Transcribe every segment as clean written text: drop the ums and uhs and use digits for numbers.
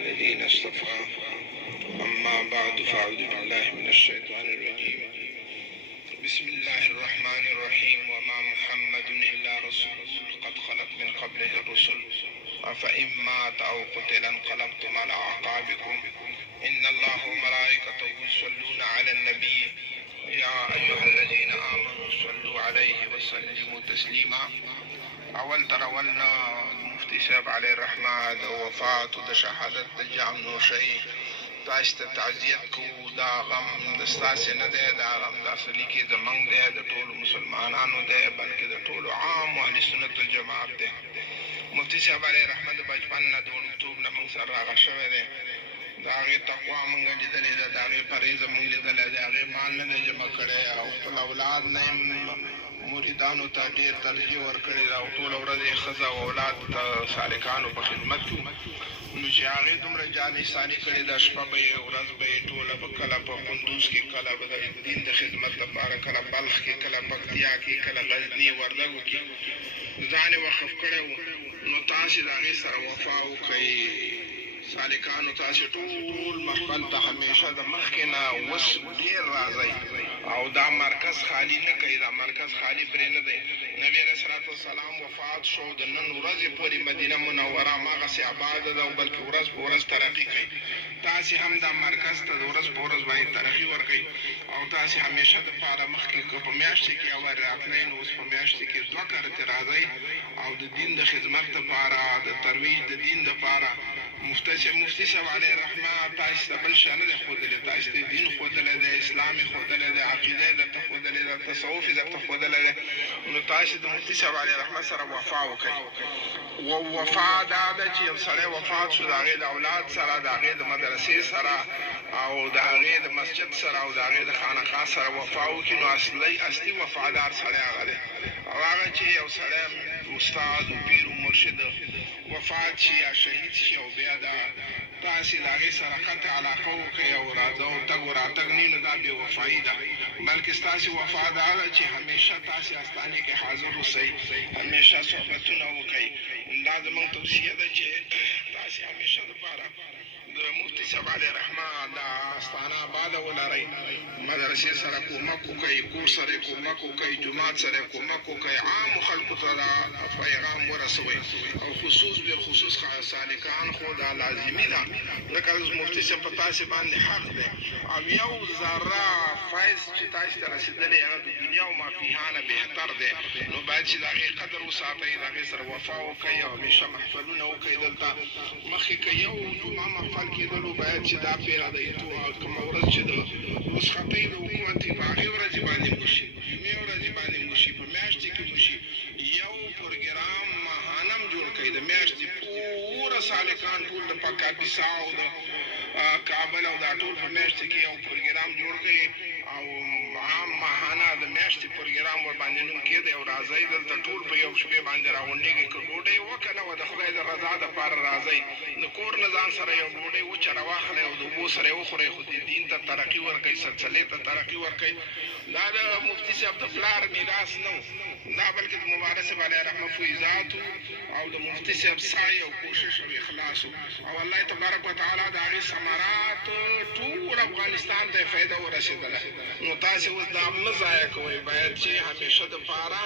الذين اصطفى. أما بعد فأعوذ بالله من الشيطان الرجيم. بسم الله الرحمن الرحيم. وما محمد إلا رسول قد خلت من قبله الرسل أفإن مات أو قتل انقلبتم على أعقابكم إن الله وملائكته يصلون على النبي يا أيها الذين آمنوا صلوا عليه وسلموا تسليما. اول ترولنا مفتي صاحب علیه الرحمه د وفات او د شهادت د جام نوشۍ تاسو ته تعزیت کوو. دا غم د ستاسې نه دی، دا غم د اصلي کې زموږ دی، د ټولو مسلمانانو دی، بلکې د ټولو عام اهل سنت الجماعت دی. مفتي صاحب علیه الرحمه د بچپن نه د وړکتوب نه موږ سره راغلی شوی دی. د هغې تقوا موږ لیدلې ده، د هغې پرهیزه موږ لیدلی دی، هغې مال نه دی جمع کړی او خپل اولاد نه مریدانو ته ډېر ترجیح ورکړې ده او ټوله ورځ یې ښځه او اولاد ته سالکانو په خدمت کې نو چې هغې دومره جانې سالي کړې ده، شپه به یې ورځ به یې ټوله به کله په کندوز کې، کله به د دین د خدمت لپاره، کله بلخ کې، کله پکتیا کې، کله غزني وردګو کې ځان یې وقف کړی و. نو تاسې د هغې سره وفا وکئ. سالکانو تاسې ټول مخبل ته همیشه د مخکې نه اوس ډېر راځئ او دا مرکز خالی نه کوي، دا مرکز خالی پرې نه دی. نبي علیه صلات وسلام وفات شو، د نن ورځې پورې مدینه منوره هماغسې آباده ده او بلکې ورځ په ورځ ترقي کوي. تاسې هم دا مرکز ته د ورځ په ورځ باید ترقي ورکوئ او تاسې همیشه دپاره مخکې که په میاشتې کې اول راتلی نو اوس په میاشتې کې 2 کرتې راځئ او د دین د خدمت دپاره، د ترویج د دین دپاره. مفتي صاحب علیه الرحمه تاسې ته بل شی نه دی ښودلی، تاسې ته دین ښودلی دی، اسلام یې ښودلی دی، عقیده یې درته ښودلی ده، تصوف یې درته ښودلی دی. نو تاسې د مفتي صاحب علیه الرحمه سره وفا وکئ. وفا دا ده چې یو سړی وفات شو د هغې د اولاد سره، د هغې د مدرسې سره او د هغې د مسجد سره او د هغې د خانقاه سره وفا وکړي. نو اصلي وفادار سړی هغه دی او هغه چې یو سړی استاد و پیر و مرشد وفات شي یا شهید شي او بیا دا تاسې د هغې سره قطع علاقه وکئ او راځه او تګ و راتګ نه نو دا بې وفایي ده، بلکې ستاسې وفا دا ده چې همیشه تاسې استانې کې حاضر اوسئ، همیشه صحبتونه وکئ. دا زموږ توصیه ده چې تاسې همیشه دپاره د مفتي صاحب علیه الرحمه دا استانه آباده ولرئ، مدرسې سره کومک وکئ، کور سره کومک وکئ، جومات سره کومک وکئ، عامو خلکو ته دا پیغام ورسوئ او خصوص بالخصوص سالکان خو دا لازمي ده، ځکه مفتي صاحب په تاسې باندې حق دی او یو ذره فیض چې تاسې ته رسېدلی هغه د دنیا او ما فیها نه بهتر دی. نو باید چې د هغې قدر وساتئ، د هغې سره وفا وکئ او همیشه محفلونه وکئ. دلته مخکې که یو جمعه محفل کېدلو باید چې دا پیره دی کومه ورځ چې د رخصتۍ د حکومت په هغې ورځې باندې وشي، جمعې ورځې باندې وشي، په میاشتې کې وشي. یو پروګرام ماهانه جوړ کړئ، د میاشتې پوره سالکان ټول د پاکستان او د کابل او دا ټول په میاشتې کې یو پروګرام جوړ کړئ او عام ماهانه د میاشتې پروګرام ورباندې نوم کېدی او راځئ دلته ټول په یو شپې باندې راغونډېږئ. که ډوډۍ وکه نه وه د خدای د رضا دپاره راځئ، د کور نه ځان سره یو ډوډۍ وچه راواخلئ او د اوبو سره یې وخورئ، خو دین ته ترقي ورکوئ، سلسلې ته ترقي ورکوئ. دا د مفتي صاحب د پلار میراث نه و، دا بلکې د مبارک صاحب علیه الرحمه فیضات او د مفتي صاحب سعی او کوشش او اخلاص او الله تبارک وتعالی د هغې ثمرات ټول افغانستان ته فایده ورسېدله. نو تاسې اوس دا مه ضایع کوئ، باید چې همیشه دپاره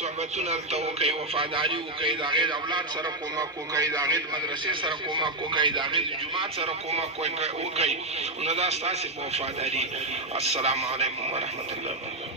صحبتونه ورته وکئ، وفاداري وکئ، د هغې د اولاد سره کومک وکئ، د هغې د مدرسې سره کومک وکئ، د هغې د جومات سره کومک وکئ. نو دا ستاسې په وفاداري. السلام علیکم ورحمة الله وبرکاته.